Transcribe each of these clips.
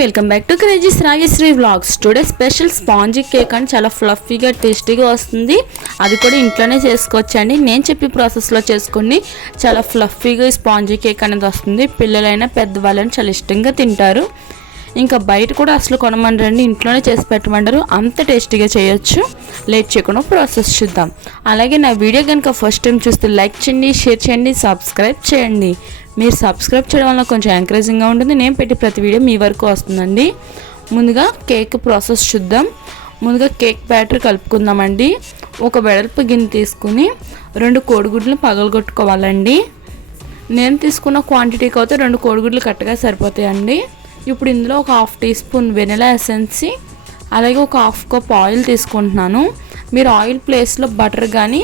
Welcome back to crazies Rageshri vlogs today special spongy cake అని చాలా ఫ్లఫీగా టేస్టీగా వస్తుంది. అది కూడా ఇంట్లోనే చేసుకోవచ్చండి. నేను చెప్పి ప్రాసెస్లో చేసుకోండి చాలా ఫ్లఫీగా స్పాంజీ కేక్ అనేది వస్తుంది. పిల్లలైనా పెద్దవాళ్ళని చాలా ఇష్టంగా తింటారు. ఇంకా బయట కూడా అసలు కొనమంటారండి ఇంట్లోనే చేసి పెట్టమంటారు అంత టేస్టీగా చేయొచ్చు. లేట్ చేయకుండా ప్రాసెస్ చూద్దాం. అలాగే నా వీడియో కనుక ఫస్ట్ టైం చూస్తే లైక్ చేయండి షేర్ చేయండి సబ్స్క్రైబ్ చేయండి. మీరు సబ్స్క్రైబ్ చేయడం వల్ల కొంచెం ఎంకరేజింగ్గా ఉంటుంది. నేను పెట్టి ప్రతి వీడియో మీ వరకు వస్తుందండి. ముందుగా కేక్ ప్రాసెస్ చూద్దాం. ముందుగా కేక్ బ్యాటర్ కలుపుకుందామండి. ఒక వెడల్పు గిన్నె తీసుకుని రెండు కోడిగుడ్లు పగలగొట్టుకోవాలండి. నేను తీసుకున్న క్వాంటిటీకి అయితే రెండు కోడిగుడ్లు కట్టగా సరిపోతాయండి. ఇప్పుడు ఇందులో ఒక half teaspoon vanilla essence అలాగే ఒక హాఫ్ కప్ ఆయిల్ తీసుకుంటున్నాను. మీరు ఆయిల్ ప్లేస్లో బటర్ కానీ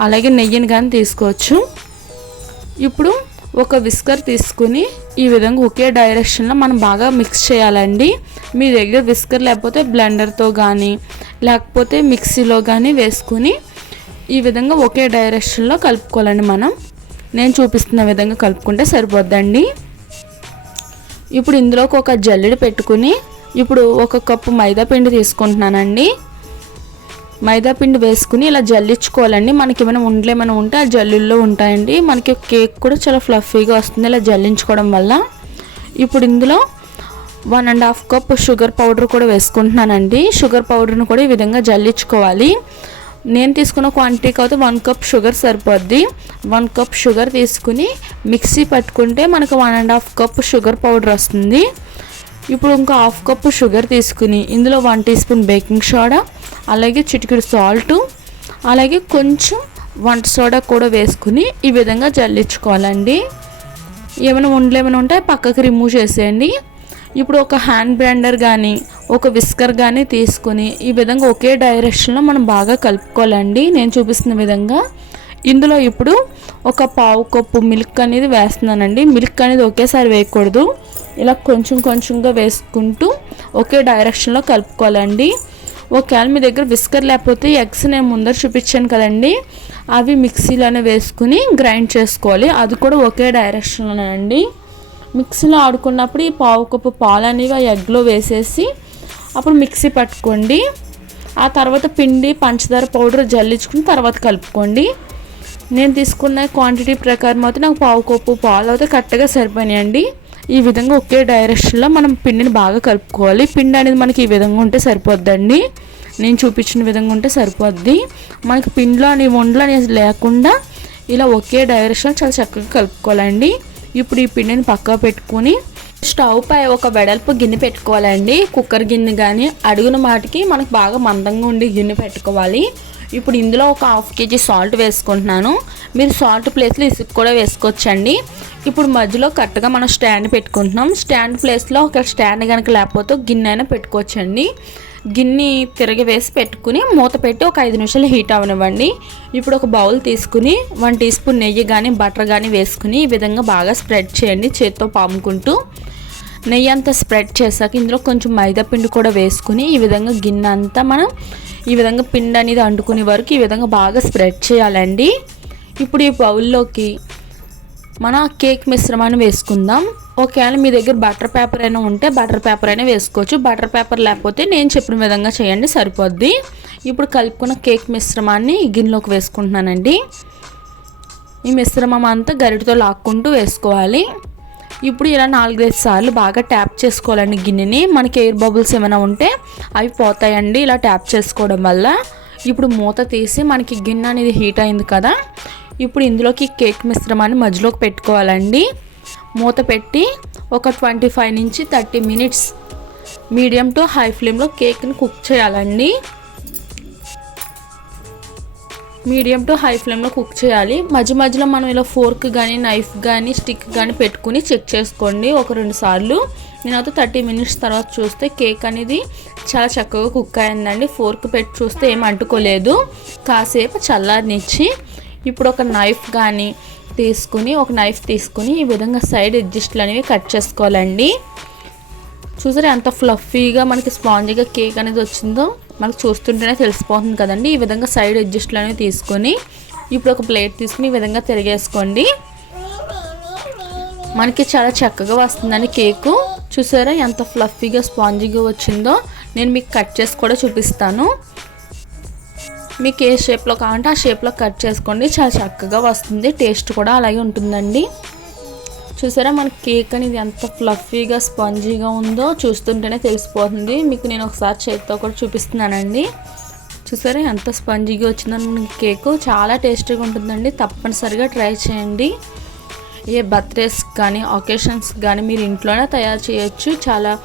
అలాగే నెయ్యిని కానీ తీసుకోవచ్చు. ఇప్పుడు ఒక విస్కర్ తీసుకుని ఈ విధంగా ఒకే డైరెక్షన్లో మనం బాగా మిక్స్ చేయాలండి. మీ దగ్గర విస్కర్ లేకపోతే బ్లెండర్తో కానీ లేకపోతే మిక్సీలో కానీ వేసుకుని ఈ విధంగా ఒకే డైరెక్షన్లో కలుపుకోవాలండి మనం. నేను చూపిస్తున్న విధంగా కలుపుకుంటే సరిపోద్దండి. ఇప్పుడు ఇందులోకి ఒక జల్లెడ పెట్టుకుని ఇప్పుడు ఒక కప్పు మైదా పిండి తీసుకుంటున్నానండి. మైదా పిండి వేసుకుని ఇలా జల్లించుకోవాలండి. మనకి ఏమైనా ఉండలు ఏమైనా ఉంటే ఆ జల్లుల్లో ఉంటాయండి. మనకి కేక్ కూడా చాలా ఫ్లఫీగా వస్తుంది ఇలా జల్లించుకోవడం వల్ల. ఇప్పుడు ఇందులో one and half cup sugar powder కూడా వేసుకుంటున్నానండి. షుగర్ పౌడర్ని కూడా ఈ విధంగా జల్లించుకోవాలి. నేను తీసుకున్న క్వాంటిటీకి అయితే వన్ కప్ షుగర్ సరిపోద్ది. వన్ కప్ షుగర్ తీసుకుని మిక్సీ పట్టుకుంటే మనకు one and half cup sugar powder వస్తుంది. ఇప్పుడు ఇంకా హాఫ్ కప్ షుగర్ తీసుకుని ఇందులో one teaspoon baking soda అలాగే చిటికెడు సాల్ట్ అలాగే కొంచెం వంట సోడా కూడా వేసుకుని ఈ విధంగా జల్లించుకోవాలండి. ఏమైనా ఉండలు ఏమైనా ఉంటే పక్కకి రిమూవ్ చేసేయండి. ఇప్పుడు ఒక హ్యాండ్ బ్రాండర్ కానీ ఒక విస్కర్ కానీ తీసుకుని ఈ విధంగా ఒకే డైరెక్షన్లో మనం బాగా కలుపుకోవాలండి. నేను చూపిస్తున్న విధంగా ఇందులో ఇప్పుడు ఒక పావు కప్పు మిల్క్ అనేది వేస్తున్నానండి. మిల్క్ అనేది ఒకేసారి వేయకూడదు. ఇలా కొంచెం కొంచెంగా వేసుకుంటూ ఒకే డైరెక్షన్లో కలుపుకోవాలండి. ఒకవేళ మీ దగ్గర విస్కర్ లేకపోతే ఎగ్స్ నేను ముందర చూపించాను కదండి. అవి మిక్సీలోనే వేసుకుని గ్రైండ్ చేసుకోవాలి. అది కూడా ఒకే డైరెక్షన్లోనే అండి. మిక్సీలో ఆడుకున్నప్పుడు ఈ పావు కప్పు పాలు అనేవి ఆ ఎగ్లో వేసేసి అప్పుడు మిక్సీ పట్టుకోండి. ఆ తర్వాత పిండి పంచదార పౌడర్ జల్లించుకుని తర్వాత కలుపుకోండి. నేను తీసుకున్న క్వాంటిటీ ప్రకారం అయితే నాకు పావు కప్పు పాలు అయితే కరెక్ట్గా సరిపోయినాయండి. ఈ విధంగా ఒకే డైరెక్షన్లో మనం పిండిని బాగా కలుపుకోవాలి. పిండి అనేది మనకి ఈ విధంగా ఉంటే సరిపోద్దండి. నేను చూపించిన విధంగా ఉంటే సరిపోద్ది. మనకి పిండిలో అని వండ్లు అనేది లేకుండా ఇలా ఒకే డైరెక్షన్ చాలా చక్కగా కలుపుకోవాలండి. ఇప్పుడు ఈ పిండిని పక్కా పెట్టుకొని స్టవ్ పై ఒక వెడల్పు గిన్నె పెట్టుకోవాలండి. కుక్కర్ గిన్నె కానీ అడుగున మాటికి మనకు బాగా మందంగా ఉండి గిన్నె పెట్టుకోవాలి. ఇప్పుడు ఇందులో ఒక హాఫ్ కేజీ సాల్ట్ వేసుకుంటున్నాను. మీరు సాల్ట్ ప్లేస్లో ఇసుక కూడా వేసుకోవచ్చండి. ఇప్పుడు మధ్యలో కరెక్ట్గా మనం స్టాండ్ పెట్టుకుంటున్నాం. స్టాండ్ ప్లేస్లో ఒక స్టాండ్ కనుక లేకపోతే గిన్నె అయినా పెట్టుకోవచ్చండి. గిన్నె తిరగ వేసి పెట్టుకుని మూత పెట్టి ఒక ఐదు నిమిషాలు హీట్ అవనివ్వండి. ఇప్పుడు ఒక బౌల్ తీసుకుని వన్ టీ స్పూన్ నెయ్యి కానీ బటర్ కానీ వేసుకుని ఈ విధంగా బాగా స్ప్రెడ్ చేయండి చేత్తో పాముకుంటూ. నెయ్యి అంతా స్ప్రెడ్ చేశాక ఇందులో కొంచెం మైదా పిండి కూడా వేసుకుని ఈ విధంగా గిన్నె అంతా మనం ఈ విధంగా పిండి అనేది అంటుకునే వరకు ఈ విధంగా బాగా స్ప్రెడ్ చేయాలండి. ఇప్పుడు ఈ బౌల్లోకి మన కేక్ మిశ్రమాన్ని వేసుకుందాం. ఒకవేళ మీ దగ్గర బటర్ పేపర్ అయినా ఉంటే బటర్ పేపర్ అయినా వేసుకోవచ్చు. బటర్ పేపర్ లేకపోతే నేను చెప్పిన విధంగా చేయండి సరిపోద్ది. ఇప్పుడు కలుపుకున్న కేక్ మిశ్రమాన్ని గిన్నెలోకి వేసుకుంటున్నానండి. ఈ మిశ్రమం అంతా గరిటతో లాక్కుంటూ వేసుకోవాలి. ఇప్పుడు ఇలా నాలుగైదు సార్లు బాగా ట్యాప్ చేసుకోవాలండి గిన్నెని. మనకి ఎయిర్ బబుల్స్ ఏమైనా ఉంటే అవి పోతాయండి ఇలా ట్యాప్ చేసుకోవడం వల్ల. ఇప్పుడు మూత తీసి మనకి గిన్నె అనేది హీట్ అయింది కదా. ఇప్పుడు ఇందులోకి కేక్ మిశ్రమాన్ని మధ్యలోకి పెట్టుకోవాలండి. మూత పెట్టి ఒక ట్వంటీ ఫైవ్ నుంచి thirty minutes medium to high ఫ్లేమ్లో కేక్ని కుక్ చేయాలండి. మీడియం టు హై ఫ్లేమ్లో కుక్ చేయాలి. మధ్య మధ్యలో మనం ఇలా ఫోర్క్ కానీ నైఫ్ కానీ స్టిక్ కానీ పెట్టుకుని చెక్ చేసుకోండి ఒక రెండు సార్లు. నేనైతే థర్టీ మినిట్స్ తర్వాత చూస్తే కేక్ అనేది చాలా చక్కగా కుక్ అయిందండి. ఫోర్క్ పెట్టి చూస్తే ఏం అంటుకోలేదు. కాసేపు చల్లారనిచ్చి ఇప్పుడు ఒక నైఫ్ కానీ తీసుకుని ఒక నైఫ్ తీసుకుని ఈ విధంగా సైడ్ అడ్జస్ట్లు అనేవి కట్ చేసుకోవాలండి. చూసారా ఎంత ఫ్లఫీగా మనకి స్పాంజీగా కేక్ అనేది వచ్చిందో? మనకు చూస్తుంటేనే తెలిసిపోతుంది కదండి. ఈ విధంగా సైడ్ అడ్జస్ట్లు అనేవి తీసుకొని ఇప్పుడు ఒక ప్లేట్ తీసుకుని ఈ విధంగా తిరిగేసుకోండి. మనకి చాలా చక్కగా వస్తుందండి కేకు చూసారా ఎంత ఫ్లఫీగా స్పాంజీగా వచ్చిందో. నేను మీకు కట్ చేసి కూడా చూపిస్తాను. మీకు ఏ షేప్లో కావాలంటే ఆ షేప్లో కట్ చేసుకోండి. చాలా చక్కగా వస్తుంది. టేస్ట్ కూడా అలాగే ఉంటుందండి. చూసారా? మన కేక్ అనేది ఎంత ఫ్లఫీగా స్పంజీగా ఉందో చూస్తుంటేనే తెలిసిపోతుంది. మీకు నేను ఒకసారి చేతితో కూడా చూపిస్తున్నానండి. చూసారా? ఎంత స్పంజీగా వచ్చిందని మన కేక్. చాలా టేస్టీగా ఉంటుందండి. తప్పనిసరిగా ట్రై చేయండి. ఏ బర్త్డేస్ కానీ ఒకేషన్స్ కానీ మీరు ఇంట్లోనే తయారు చేయొచ్చు. చాలా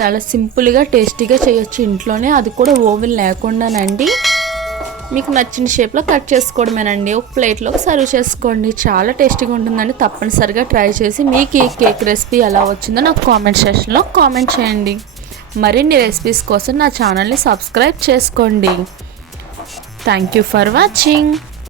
చాలా సింపుల్గా టేస్టీగా చేయొచ్చు ఇంట్లోనే. అది కూడా ఓవెన్ లేకుండానండి. మీకు నచ్చిన షేప్లో కట్ చేసుకోవడమేనండి. ఒక ప్లేట్లో సర్వ్ చేసుకోండి. చాలా టేస్టీగా ఉంటుందండి. తప్పనిసరిగా ట్రై చేసి మీకు ఈ కేక్ రెసిపీ ఎలా వచ్చిందో నాకు కామెంట్ సెక్షన్లో కామెంట్ చేయండి. మరిన్ని రెసిపీస్ కోసం నా ఛానల్ని సబ్స్క్రైబ్ చేసుకోండి. Thank you for watching